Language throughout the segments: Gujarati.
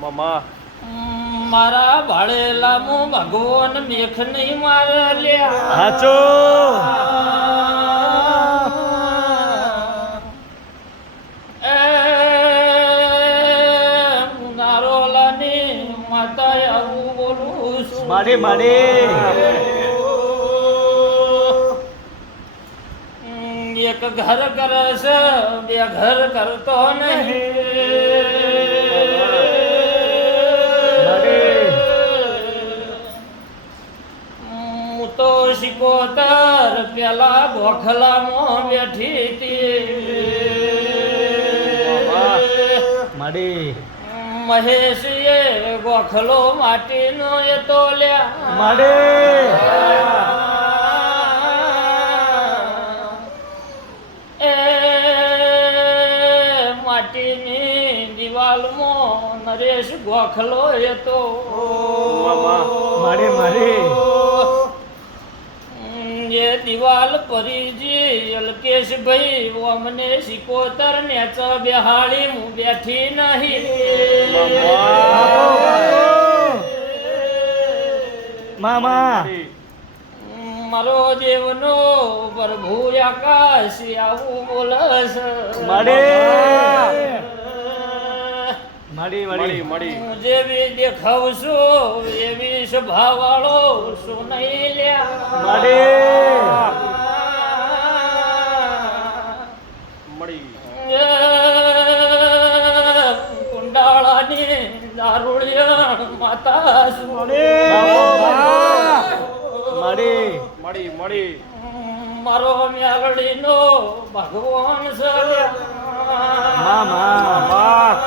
મામા. મારા ભાળેલા મો ભગવાન મેખ નહીં મારે લ્યા હાચો. એ નારોલાની માતાએ આવું બોલું છું. માડી હમ, એક ઘર કરે છે બે ઘર કરતો નહીં. શિકોતર પેલા ગોખલામાં બેઠી હતી. માડી. મહેશ એ ગોખલો માટીનો એ તો લ્યા. માડી એ માટીની દિવાલમાં નરેશ ગોખલો એ તો. મારે માડી. એ દિવાલ પરીજી અલ્કેશભાઈ અમને સિકોતર ચ બેહાડી હું બેઠી નહીં. મામા. મારો દેવનો પ્રભુ આકાશ આવું બોલસ. માડી. મળી માડી. હું જેવી દેખાવશો એવી સ્વભાવ વાળો શું નહીં લ્યા. મળી દારૂડિયા મળી. મળી. મળી મારો મ્યાલડીનો ભગવાન છે. મામા.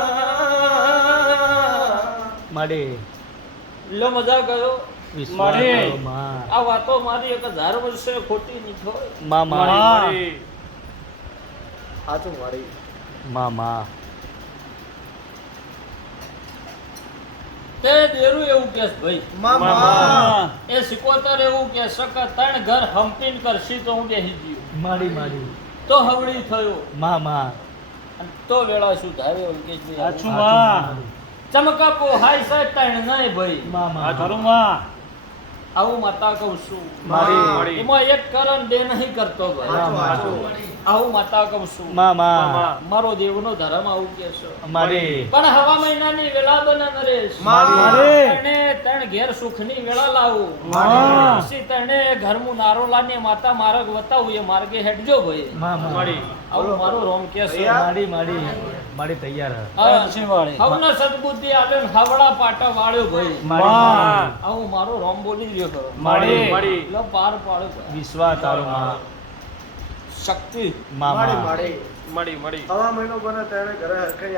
માડી લો મજા ગયો. આ વાતો મારી એક હજાર વર્ષે ખોટી નહીં હોય. મામા. સાચું મારી મામા. તે દેરું એવું કે ભાઈ. મામા. એ સિકોતર એવું કે સક ત્રણ ઘર હમ્પીન કરશી તો હું બેસી ગયો. માડી માડી તો હવળી થયો. મામા. અને તો વેળા શું ધાર્યો અંકેશભાઈ સાચું આવું. માં. ચમકા પોહાય છે ત્રણ નહીં ભાઈ. મામા. આવું માતા કહું છું. એમાં એક કરણ દે નહીં કરતો. આવું માતા કહું છું. મામા મારો દેવનો ધર્મ આવું કે છે. પણ હવા મહિનાની વેળા બને નરેશ. મારે તને તણ ઘેર સુખની વેળા લાવું. પછી તને ઘરમું નારોલાની માતા માર્ગ બતાવું. એ માર્ગે હેડજો ભાઈ. આવું મારો રોમ કે છે. માડી માડી માડી તૈયાર હે. હવને સદબુદ્ધિ આલે હવડા પાટા વાળ્યો ભાઈ. આવું મારો રોમ બોલી રહ્યો ખરો. માડી. લો પાર પાડો. વિશ્વાસ તારો માં. શક્તિ. મારી મારી. મળી મળી હવા મહિનો બને ત્યારે ઘરે હરખાઈ